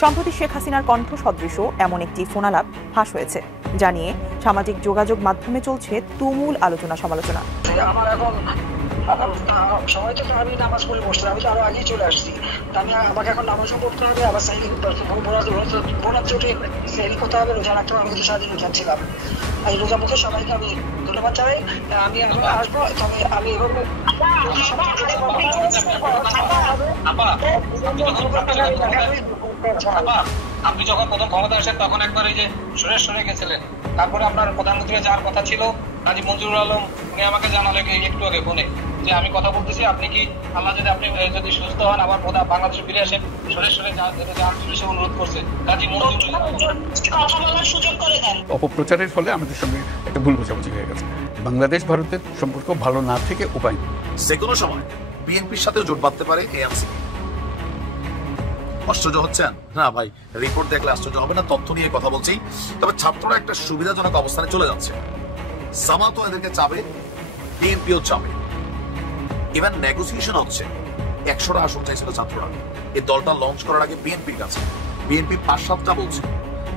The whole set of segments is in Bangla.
সম্প্রতি শেখ হাসিনার কণ্ঠ সদৃশ এমন একটি ফোনালাপ ফাঁস হয়েছে, যা নিয়ে সামাজিক যোগাযোগ মাধ্যমে চলছে তুমুল আলোচনা সমালোচনা। আমার এখন সময় থেকে আমি নামাজ পড়ে বসলাম, আমি তো আরো আগেই চলে আসছি। আমাকে এখন নামাজও পড়তে হবে, আবার বোনাতে উঠে সেহরি করতে হবে, রোজা রাখতে হবে। আমি কিন্তু সারাদিন রোজা ছিলাম। এই রোজা মুখে সবাইকে আমি ধন্যবাদ জানাই। আমি এখন আসবো, তবে আমি এভাবে আপনি যখন প্রথম ক্ষমতা আসেন তখন একবার এই যে সরে গেছিলেন, তারপরে আপনার প্রধানমন্ত্রী যাওয়ার কথা ছিল কাজী মঞ্জুরুল আলম, উনি আমাকে জানালে একটু আগে ফোনে যে আমি কথা বলতেছি, আপনি কি আল্লাহ যদি সুস্থ হন আবার বাংলাদেশে ফিরে আসেন, সরে যাওয়ার অনুরোধ করছে কাজী মঞ্জুরুল কথা বলার সুযোগ করে দেন। অপপ্রচারের ফলে আমাদের সঙ্গে একটা ভুল বোঝাবুঝি হয়ে গেছে। বাংলাদেশ ভারতের সম্পর্ক ভালো না থেকে উপায় যে কোনো সময় বিএনপির সাথে জোট বাঁধতে পারে এএনসি। আশ্চর্য হচ্ছেন? না ভাই, রিপোর্ট দেখলে আশ্চর্য হবে না, তথ্য নিয়ে কথা বলছি। তবে ছাত্ররা একটা সুবিধাজনক অবস্থানে চলে যাচ্ছে। জামাতও এদেরকে চাবে, বিএনপিও চাবে। ইভেন নেগোসিয়েশন হচ্ছে। 100টা আসন চাইছিল ছাত্ররা। এই দলটা লঞ্চ করার আগে বিএনপির কাছে, বিএনপি 5-7টা বলছে।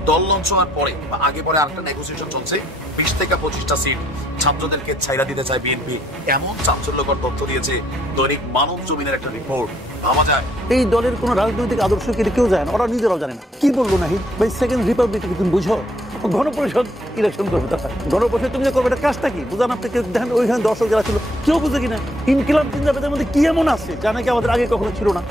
দল লঞ্চ হওয়ার পরে বা আগে পরে আরেকটা নেগোসিয়েশন চলছে, 20 থেকে 25টা সিট ছাত্রদেরকে ছাইরা দিতে চায় বিএনপি। এমন চাঞ্চল্যকর তথ্য দিয়েছে দৈনিক মানব জমিনের একটা রিপোর্ট। ভাবা যায় এই দলের কোন রাজনৈতিক আদর্শ কেউ জানে না, ওরা নিজেরাও জানে না। কি বললো নাহিদ ভাই, সেকেন্ড রিপাবলিক তুমি বুঝো? গণপরিষদ ইলেকশন করবে, গণপরিষদ তুমি যে করবে এটা কাজটা কি বুঝান আপনি? দেখেন ওইখানে দর্শক যারা ছিল কেউ বুঝে কিনা ইনকিলাব জিন্দাবাদের মধ্যে কি এমন আছে যা নাকি আমাদের আগে কখনো ছিল না।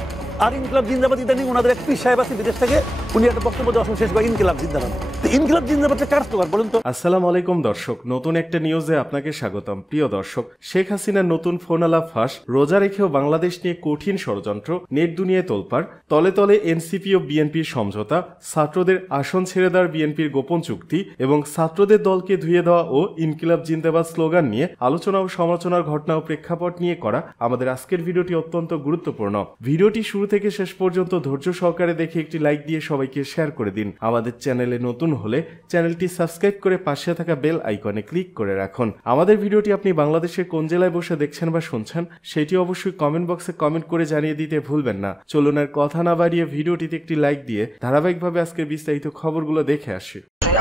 আর ইনকিলাব জিন্দাবাদ ইদানিং ওনাদের এক পীর সাহেব আছে বিদেশ থেকে, উনি একটা বক্তব্য দেওয়া শেষ করে ইনকিলাব জিন্দাবাদ। ইনকিলাব জিন্দাবাদটা কার স্লোগান বলেন তো? আসসালামু আলাইকুম দর্শক, নতুন একটা নিউজে আপনাকে স্বাগতম। প্রিয় দর্শক, শেখ হাসিনার নতুন ফোনালাপ ফাঁস, রোজা রেখেও বাংলাদেশ নিয়ে কঠিন ষড়যন্ত্র, নেট দুনিয়ায় তোলপাড়, তলে তলে এনসিপি ও বিএনপির সমঝোতা, ছাত্রদের আসন ছেড়ে দেওয়ার বিএনপির গোপন চুক্তি এবং ছাত্রদের দলকে ধুয়ে দেওয়া ও ইনকিলাব জিন্দাবাদ স্লোগান নিয়ে আলোচনা ও সমালোচনার ঘটনা ও প্রেক্ষাপট নিয়ে করা আমাদের আজকের ভিডিওটি অত্যন্ত গুরুত্বপূর্ণ। ভিডিওটি শুরু থেকে শেষ পর্যন্ত ধৈর্য সহকারে দেখে একটি লাইক দিয়ে সবাইকে শেয়ার করে দিন। আমাদের চ্যানেলে নতুন হলে চ্যানেলটি সাবস্ক্রাইব করে পাশে থাকা বেল আইকনে ক্লিক করে রাখুন। আমাদের ভিডিওটি আপনি বাংলাদেশের কোন জেলায় বসে দেখছেন বা শুনছেন সেটি অবশ্যই কমেন্ট বক্সে কমেন্ট করে জানিয়ে দিতে ভুলবেন না। চলুন আর কথা না বাড়িয়ে ভিডিওটিতে একটি লাইক দিয়ে ধারাবাহিকভাবে আজকের বিস্তারিত খবরগুলো দেখে আসি।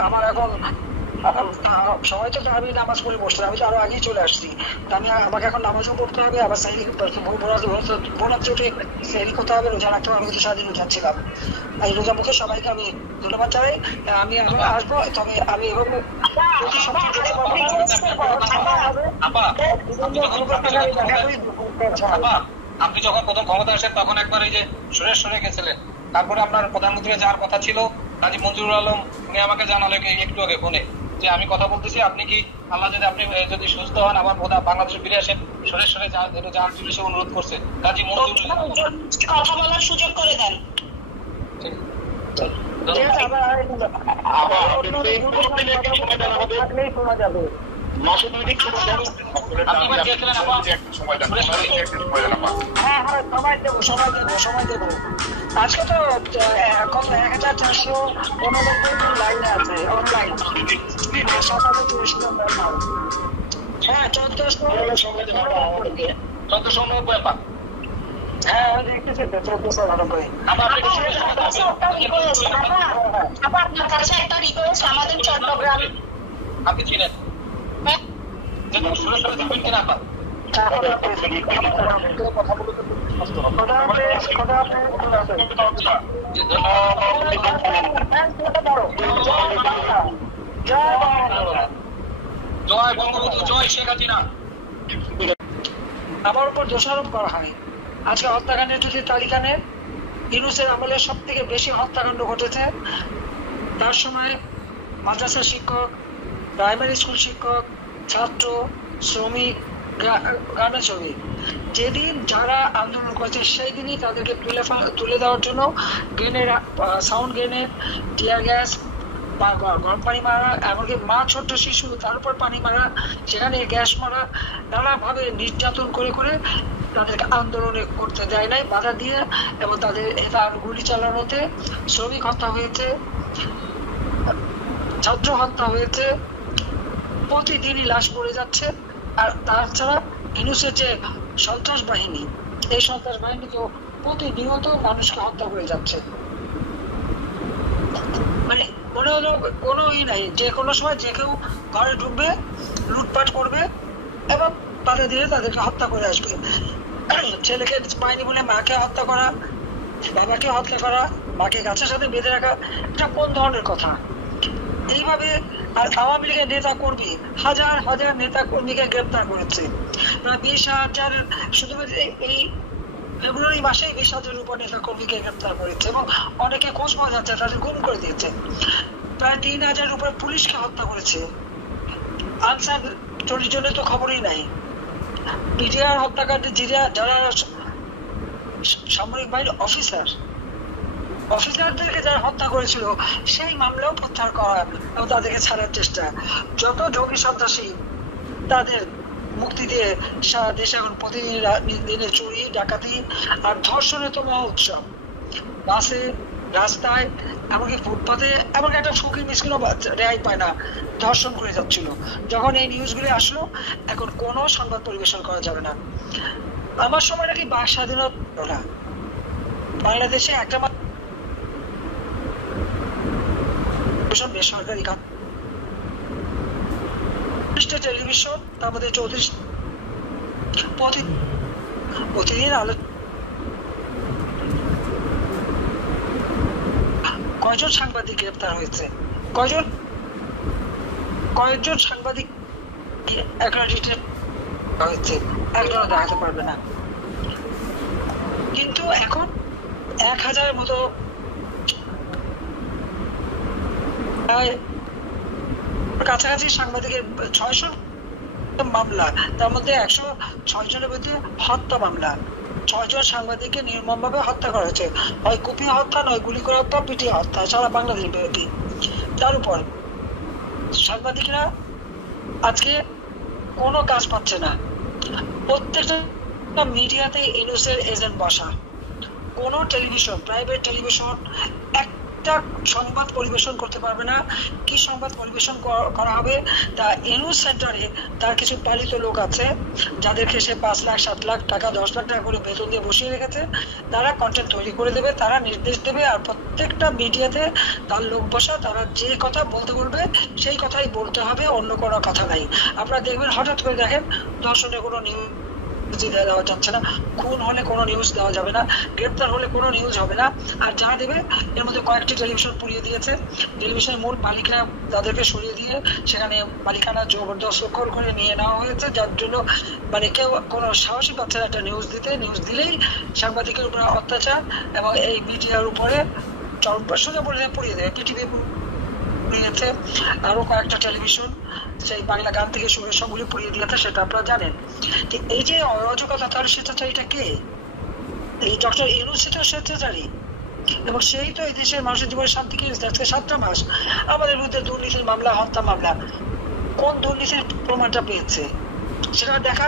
আমার এখন সময় থেকে আমি নামাজ পড়ে বসলাম, আমি তো আরো আগেই চলে আসছি। আমাকে এখন নামাজও পড়তে হবে, আবার বোনাতে উঠে সেহরি করতে হবে, রোজা রাখতে হবে। আমি কিন্তু সারাদিন রোজা ছিলাম। এই রোজা মুখে সবাইকে আমি ধন্যবাদ জানাই। আমি এখন আসবো, তবে আমি এভাবে আপনি যখন প্রথম ক্ষমতা আসেন তখন একবার এই যে সরে গেছিলেন, তারপরে আপনার প্রধানমন্ত্রী যাওয়ার কথা ছিল কাজী মঞ্জুরুল আলম, উনি আমাকে জানালে একটু আগে ফোনে যে আমি কথা বলতেছি, আপনি কি আল্লাহ যদি সুস্থ হন আবার বাংলাদেশে ফিরে আসেন, সরে যাওয়ার অনুরোধ করছে কাজী মঞ্জুরুল কথা বলার সুযোগ করে দেন। আজকে তো কত 1489 লাইনে আছে অনলাইন। হ্যাঁ 1490 হ্যাঁ দেখতেছি তো 1490। আপনার কাছে একটা রিকোয়েস্ট, আমাদের চট্টগ্রাম আপনি চিনেন সরে যাবেন কিনা? জয় বঙ্গবন্ধু, জয় শেখ হাসিনা। আমার উপর দোষারোপ করা হয়। আজকে হত্যাকাণ্ডের যদি তালিকা নেন, ইউনূসের আমলে সব থেকে বেশি হত্যাকাণ্ড ঘটেছে। তার সময় মাদ্রাসা শিক্ষক, প্রাইমারি স্কুল শিক্ষক, ছাত্র, শ্রমিক, গ্রামের শ্রমিক, যেদিন যারা আন্দোলন করেছে সেই দিনই তাদেরকে তুলে দেওয়ার জন্য সাউন্ড গ্রেনেড, টিয়ার গ্যাস, গরম পানি মারা, এমনকি মা ছোট্ট শিশু তার উপর পানি মারা, সেখানে গ্যাস মারা, নানাভাবে নির্যাতন করে তাদেরকে আন্দোলনে করতে দেয় নাই, বাধা দিয়ে, এবং তার গুলি চালানোতে শ্রমিক হত্যা হয়েছে, ছাত্র হত্যা হয়েছে, প্রতিদিনই লাশ পড়ে যাচ্ছে। আর তাছাড়া ইউনূসের যে সন্ত্রাস বাহিনী, এই সন্ত্রাস বাহিনী তো প্রতিনিয়ত মানুষকে হত্যা করে যাচ্ছে। কোনো নাই, যে কোনো সময় যে কেউ ঘরে ঢুকবে, লুটপাট করবে এবং বাধা দিয়ে তাদেরকে হত্যা করে আসবে। ছেলেকে পায়নি বলে মাকে হত্যা করা, বাবাকে হত্যা করা, মাকে গাছের সাথে বেঁধে রাখা, এটা কোন ধরনের কথা? এইভাবে আর আওয়ামী লীগের নেতা কর্মী হাজার হাজার নেতা কর্মীকে গ্রেপ্তার করেছে। 20,000 শুধুমাত্র এই ফেব্রুয়ারি মাসেই 20,000-এর উপর নেতা কর্মীকে গ্রেপ্তার করেছে এবং অনেকে খোঁজ পাওয়া যাচ্ছে, তাদের গুম করে দিয়েছে। প্রায় 3,000-এর উপর পুলিশকে হত্যা করেছে। আনসার চল্লিশ জনের তো খবরই নাই। পিটিআর হত্যাকাণ্ডে যারা সামরিক বাহিনীর অফিসারদেরকে যারা হত্যা করেছিল সেই মামলাও প্রত্যাহার করা এবং তাদেরকে ছাড়ার চেষ্টা। যত জঙ্গি সন্ত্রাসী তাদের মুক্তি দিয়ে সারা দেশে এখন প্রতিদিনে চুরি, ডাকাতি আর ধর্ষণের তো মহোৎসব। বাসে, রাস্তায়, এমনকি ফুটপাতে, এমনকি একটা ফকির মিসকিনও রেহাই পায় না, ধর্ষণ করে যাচ্ছিল। যখন এই নিউজগুলি আসলো, এখন কোনো সংবাদ পরিবেশন করা যাবে না। আমার সময় নাকি বাক স্বাধীনতা, বাংলাদেশে একটা বেসরকারি টেলিভিশন, তার মধ্যে 34 প্রতিদিন কয়জন সাংবাদিক গ্রেপ্তার হয়েছে, কয়েকজন সাংবাদিক অ্যাক্রেডিটেড হয়েছে, একজনও দেখাতে পারবে না। কিন্তু এখন 1,000-এর মতো কাছাকাছি সাংবাদিকের 600 মামলা, তার মধ্যে 106 জনের বিরুদ্ধে হত্যা মামলা। 6 জন সাংবাদিককে নির্মমভাবে হত্যা করা হয়েছে, হয় কুপিয়ে হত্যা, নয় গুলি করে হত্যা, পিটিয়ে হত্যা, সারা বাংলাদেশ ব্যাপী। তার উপর সাংবাদিকরা আজকে কোনো কাজ পাচ্ছে না। প্রত্যেকটা মিডিয়াতে ইউনূসের এজেন্ট বসা। কোনো টেলিভিশন, প্রাইভেট টেলিভিশন একটা সংবাদ পরিবেশন করতে পারবে না। কি সংবাদ পরিবেশন করা হবে? তা ইউনূস সেন্টারে তার কিছু পালিত লোক আছে, যাদেরকে সে 5 লাখ, 7 লাখ টাকা, 10 লাখ টাকা করে বেতন দিয়ে বসিয়ে রেখেছে। তারা কন্টেন্ট তৈরি করে দেবে, তারা নির্দেশ দেবে, আর প্রত্যেকটা মিডিয়াতে তার লোক বসা, তারা যে কথা বলতে বলবে সেই কথাই বলতে হবে, অন্য কোনো কথা নাই। আপনারা দেখবেন, হঠাৎ করে দেখেন ধর্ষণের কোনো নিউজ দেওয়া যাচ্ছে না, খুন হলে কোনো নিউজ দেওয়া যাবে না, গ্রেপ্তার হলে কোনো নিউজ হবে না। আর যা দেবে এর মধ্যে কয়েকটি টেলিভিশন পুড়িয়ে দিয়েছে। টেলিভিশনের মূল মালিকরা তাদেরকে সরিয়ে দিয়ে সেখানে মালিকানা জবরদস্ত করে নিয়ে নেওয়া হয়েছে, যার জন্য মানে কেউ কোনো সাহসী পাচ্ছে না একটা নিউজ দিতে। নিউজ দিলেই সাংবাদিকের উপরে অত্যাচার এবং এই মিডিয়ার উপরে সোজা পুড়িয়ে দেবে। পিটিভি পুড়িয়েছে, আরো কয়েকটা টেলিভিশন, সেই বাংলা গান থেকে শুরু সবগুলি পুড়িয়ে দিয়েছে, সেটা আপনারা জানেন। এই যে অরাজকতা, তার স্বেচ্ছাচারীটা কে? এই ডক্টর ইউনূস স্বেচ্ছাচারী, এবং সেই তো এই দেশের মানুষের জীবনের শান্তি কিনেছে। আজকে 7টা মাস আমাদের বিরুদ্ধে দুর্নীতির মামলা, হত্যা মামলা। কোন দুর্নীতির প্রমাণটা পেয়েছে সেটা দেখা।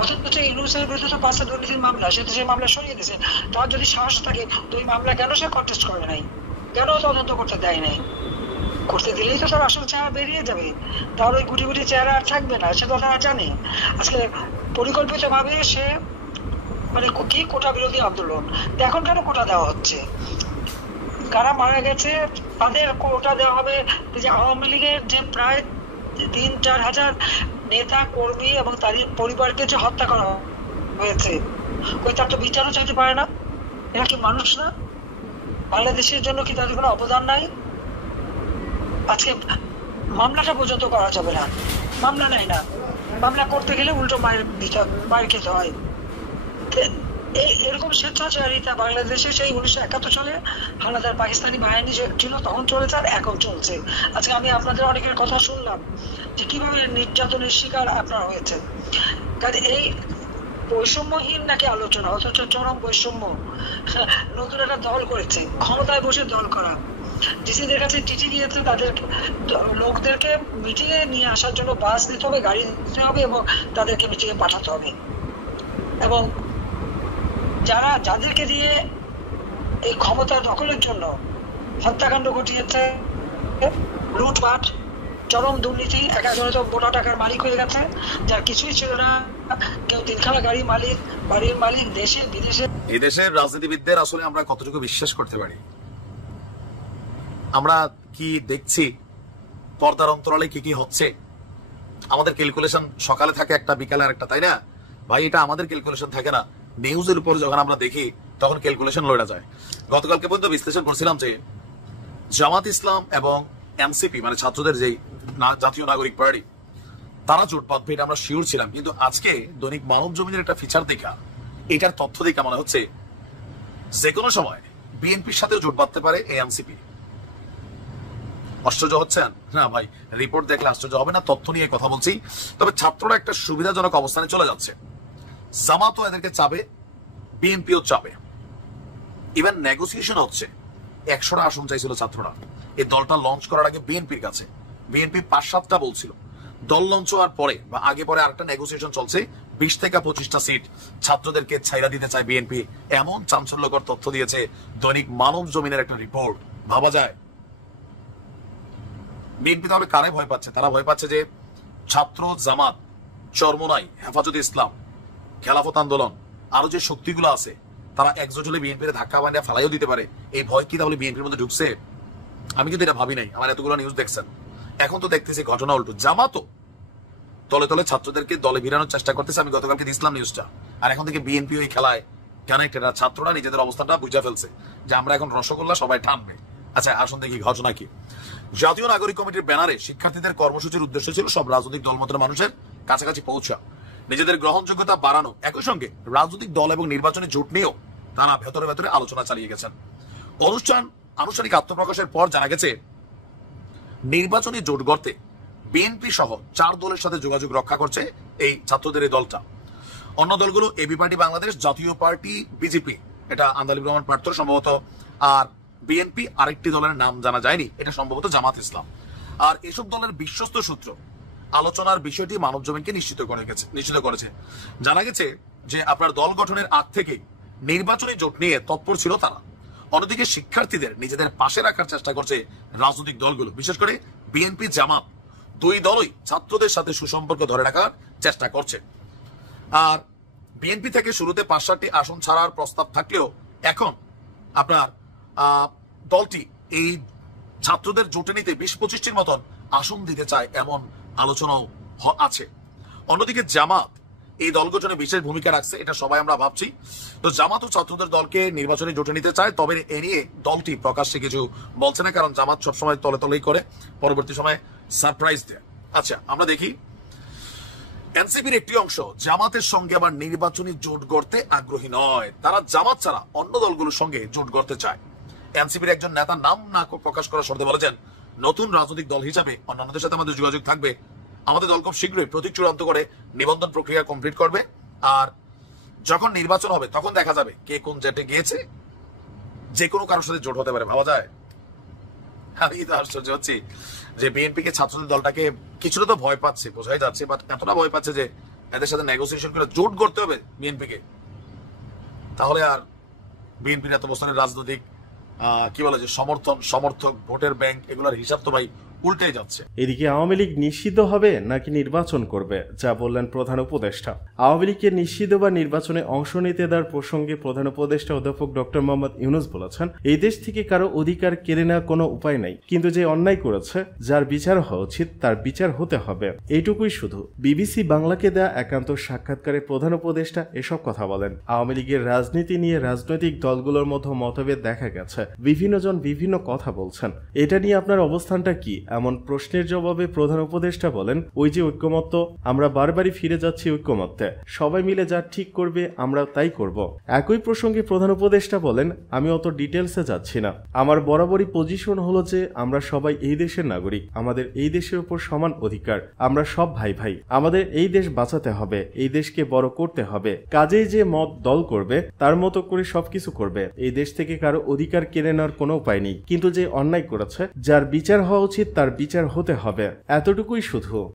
অথচ ইউনূসের বিরুদ্ধে তো 5টা দুর্নীতির মামলা, সে তো সেই মামলা সরিয়ে দিয়েছে। তার যদি সাহস থাকে তো ওই মামলা কেন সে কন্টেস্ট করে নাই, কেন তদন্ত করতে দেয় নাই? করতে দিলেই তো তার আসল চেহারা বেরিয়ে যাবে, তাহলে ওই গুটি গুটি চেহারা আর থাকবে না, সেটা তারা জানে। আজকে পরিকল্পিত ভাবে সে মানে কি কোটা বিরোধী আন্দোলন, এখন কেন কোটা দেওয়া হচ্ছে? কারা মারা গেছে তাদের কোটা দেওয়া হবে। যে আওয়ামী লীগের যে প্রায় 3-4 হাজার নেতা কর্মী এবং তাদের পরিবারকে যে হত্যা করা হয়েছে, ওই তার তো বিচারও চাইতে পারে না। এরা কি মানুষ না? বাংলাদেশের জন্য কি তাদের কোনো অবদান নাই? আজকে মামলাটা পর্যন্ত করা যাবে না, মামলা নেয় না। মামলা করতে গেলে উল্টো মায়ের খেতে হয়। এরকম স্বেচ্ছাচারিতা বাংলাদেশে সেই 1971 সালে হানাদার পাকিস্তানি বাহিনী ছিল তখন চলেছে, আর এখন চলছে। আজকে আমি আপনাদের অনেকের কথা শুনলাম যে কিভাবে নির্যাতনের শিকার আপনারা হয়েছেন। কাজে এই বৈষম্যহীন নাকি আলোচনা, অথচ চরম বৈষম্য। নতুন একটা দল করেছে, ক্ষমতায় বসে দল করা। ডিসিদের কাছে চিঠি দিয়েছে, তাদের লোকদেরকে মিটিংয়ে নিয়ে আসার জন্য বাস দিতে হবে, গাড়ি দিতে হবে এবং তাদেরকে মিটিংয়ে পাঠাতে হবে। এবং যাদেরকে দিয়ে এই ক্ষমতা দখলের জন্য হত্যাকাণ্ড ঘটিয়েছে, লুটপাট, চরম দুর্নীতি, একজনে তো মোটা টাকার মালিক হয়ে গেছে, যার কিছুই ছিল না। কেউ 3খানা গাড়ি মালিক, বাড়ির মালিক, দেশে বিদেশে। এই দেশের রাজনীতিবিদদের আসলে আমরা কতটুকু বিশ্বাস করতে পারি? আমরা কি দেখছি, পর্দার অন্তরালে কি কি হচ্ছে, আমাদের ক্যালকুলেশন সকালে থাকে একটা, বিকালে আর একটা, তাই না ভাই? এটা আমাদের ক্যালকুলেশন থাকে না। নিউজের উপর যখন আমরা দেখি তখন ক্যালকুলেশন লড়া যায়। গতকালকে পর্যন্ত বিশ্লেষণ করছিলাম যে জামাত ইসলাম এবং এনসিপি মানে ছাত্রদের যে জাতীয় নাগরিক পার্টি তারা জোট বাঁধবে, এটা আমরা শিওর ছিলাম। কিন্তু আজকে দৈনিক মানব জমিনের একটা ফিচার দেখা, এটার তথ্য দেখা মনে হচ্ছে যে কোনো সময় বিএনপির সাথে জোট বাঁধতে পারে এই এনসিপি। আশ্চর্য হচ্ছেন না ভাই? রিপোর্ট দেখলে আশ্চর্য হবে না, তথ্য নিয়ে কথা বলছি। তবে ছাত্ররা একটা সুবিধাজনক অবস্থানে চলে যাচ্ছে। জামাতও এদেরকে চাবে, বিএনপিও চাবে, ইভেন নেগোসিয়েশন হচ্ছে। 100টা আসন চাইছিল ছাত্ররা এই দলটা লঞ্চ করার আগে বিএনপির কাছে। বিএনপি 5-7টা বলছিল, দল লঞ্চ হওয়ার পরে বা আগে পরে আরেকটা নেগোসিয়েশন চলছে, 20 থেকে 25টা সিট ছাত্রদেরকে ছাইরা দিতে চায় বিএনপি। এমন চাঞ্চল্যকর তথ্য দিয়েছে দৈনিক মানব জমিনের একটা রিপোর্ট। ভাবা যায় বিএনপি তাহলে কারে ভয় পাচ্ছে? তারা ভয় পাচ্ছে যে ছাত্র, জামাত, চরমোনাই, হেফাজতে ইসলাম, খেলাফত আন্দোলন, আরো যে শক্তিগুলো আছে তারা একজোট হলে বিএনপির ধাক্কা বানিয়ে ফেলাইও দিতে পারে। এই ভয় কি তাহলে বিএনপির মধ্যে ঢুকছে? আমি কিন্তু এটা ভাবি নাই। আমার এতগুলো নিউজ দেখছেন, এখন তো দেখতেছি ঘটনা উল্টো। জামাতও তলে তলে ছাত্রদেরকে দলে ভিড়ানোর চেষ্টা করতেছে। আমি গতকালকে দিয়েছিলাম নিউজটা। আর এখন থেকে বিএনপি ওই খেলায় কানেক্টেড। আর ছাত্ররা নিজেদের অবস্থাটা বুঝে ফেলছে যে আমরা এখন রসগোল্লা, সবাই টানবে। আচ্ছা আসুন দেখি ঘটনা কি। জাতীয় নাগরিক কমিটির ব্যানারে শিক্ষার্থীদের কর্মসূচির উদ্দেশ্য ছিল সব রাজনৈতিক দলমতের মানুষের কাছাকাছি পৌঁছা, নিজেদের গ্রহণযোগ্যতা বাড়ানো। একই সঙ্গে রাজনৈতিক দল এবং নির্বাচনী জোট নিয়েও তারা ভেতরে ভেতরে আলোচনা চালিয়ে গেছেন। অনুষ্ঠান আনুষ্ঠানিক আত্মপ্রকাশের পর জানা গেছে নির্বাচনী জোট গড়তে বিএনপি সহ 4 দলের সাথে যোগাযোগ রক্ষা করছে এই ছাত্রদের এই দলটা। অন্য দলগুলো এবি পার্টি বাংলাদেশ, জাতীয় পার্টি, বিজেপি, এটা আন্দালিব রহমান প্রার্থ সম্ভবত, আর বিএনপি আরেকটি দলের নাম জানা যায়নি, এটা সম্ভবত জামাত ইসলাম। আর এসব দলের বিশ্বস্ত সূত্র আলোচনার বিষয়টি মানব জমিনকে নিশ্চিত করেছে। জানা গেছে যে আপনার দল গঠনের আগ থেকে নির্বাচনী জোট নিয়ে তৎপর ছিল তারা। অন্যদিকে শিক্ষার্থীদের নিজেদের পাশে রাখার চেষ্টা করছে রাজনৈতিক দলগুলো, বিশেষ করে বিএনপি, জামাত, দুই দলই ছাত্রদের সাথে সুসম্পর্ক ধরে রাখার চেষ্টা করছে। আর বিএনপি থেকে শুরুতে 5-7টি আসন ছাড়ার প্রস্তাব থাকলেও এখন আপনার দলটি এই ছাত্রদের জোটে নিতে 20-25টির মতন আসন দিতে চায়, এমন আলোচনাও আছে। অন্যদিকে জামাত এই দল গঠনে বিশেষ ভূমিকা রাখছে, এটা সবাই আমরা ভাবছি। তো জামাত ও ছাত্রদের দলকে নির্বাচনে জোটে নিতে চায়, তবে এ নিয়ে দলটি প্রকাশ্যে কিছু বলছে না, কারণ জামাত সবসময় তলে তলেই করে, পরবর্তী সময় সারপ্রাইজ দেয়। আচ্ছা আমরা দেখি, এনসিপির একটি অংশ জামাতের সঙ্গে আবার নির্বাচনী জোট গড়তে আগ্রহী নয়। তারা জামাত ছাড়া অন্য দলগুলোর সঙ্গে জোট গড়তে চায়। এনসিপির একজন নেতা নাম না প্রকাশ করার শর্তে বলেছেন, নতুন রাজনৈতিক দল হিসাবে অন্যান্যদের সাথে আমাদের যোগাযোগ থাকবে। আমাদের দল খুব শীঘ্রই প্রতীক চূড়ান্ত করে নিবন্ধন প্রক্রিয়া কমপ্লিট করবে। আর যখন নির্বাচন হবে তখন দেখা যাবে কে কোন জেটে গিয়েছে। যে কোনো কারোর সাথে জোট হতে পারে, ভাবা যায়। আমি তো আশ্চর্য হচ্ছি যে বিএনপি কে ছাত্রদের দলটাকে কিছুটা তো ভয় পাচ্ছে, বোঝাই যাচ্ছে, বাট এতটা ভয় পাচ্ছে যে এদের সাথে নেগোসিয়েশন করে জোট করতে হবে বিএনপিকে। তাহলে আর বিএনপির এত বছরের রাজনৈতিক কি বলে যে সমর্থক, ভোটের ব্যাংক, এগুলোর হিসাব তো ভাই উল্টে যাচ্ছে। এদিকে আওয়ামী লীগ নিষিদ্ধ হবে নাকি নির্বাচন করবে, যা বললেন প্রধান উপদেষ্টা। আওয়ামী লীগকে নিষিদ্ধ বা নির্বাচনে অংশ নিতে দেওয়ার প্রসঙ্গে প্রধান উপদেষ্টা অধ্যাপক ডক্টর মোহাম্মদ ইউনূস বলেছেন, এই দেশ থেকে কারো অধিকার কেড়ে নেওয়ার কোনো উপায় নাই, কিন্তু যে অন্যায় করেছে, যার বিচার হওয়া উচিত তার বিচার হতে হবে, এইটুকুই শুধু। বিবিসি বাংলাকে দেয়া একান্ত সাক্ষাৎকারে প্রধান উপদেষ্টা এসব কথা বলেন। আওয়ামী লীগের রাজনীতি নিয়ে রাজনৈতিক দলগুলোর মধ্যে মতভেদ দেখা গেছে, বিভিন্ন জন বিভিন্ন কথা বলছেন। এটা নিয়ে আপনার অবস্থানটা কি? এমন প্রশ্নের জবাবে প্রধান উপদেষ্টা বলেন, ওই যে ঐক্যমত্য, আমরা বারবারই ফিরে যাচ্ছি ঐক্যমত্যে, সবাই মিলে যা ঠিক করবে আমরা তাই করব। একই প্রসঙ্গে প্রধান উপদেষ্টা বলেন, আমি অত ডিটেলসে যাচ্ছি না, আমার বরাবরই পজিশন হলো যে আমরা সবাই এই দেশের নাগরিক, আমাদের এই দেশের উপর সমান অধিকার, আমরা সব ভাই ভাই, আমাদের এই দেশ বাঁচাতে হবে, এই দেশকে বড় করতে হবে, কাজেই যে মত দল করবে তার মতো করে সবকিছু করবে, এই দেশ থেকে কারো অধিকার কেড়ে নেওয়ার কোনো উপায় নেই, কিন্তু যে অন্যায় করেছে, যার বিচার হওয়া উচিত তার বিচার হতে হবে, এতটুকুই শুধু।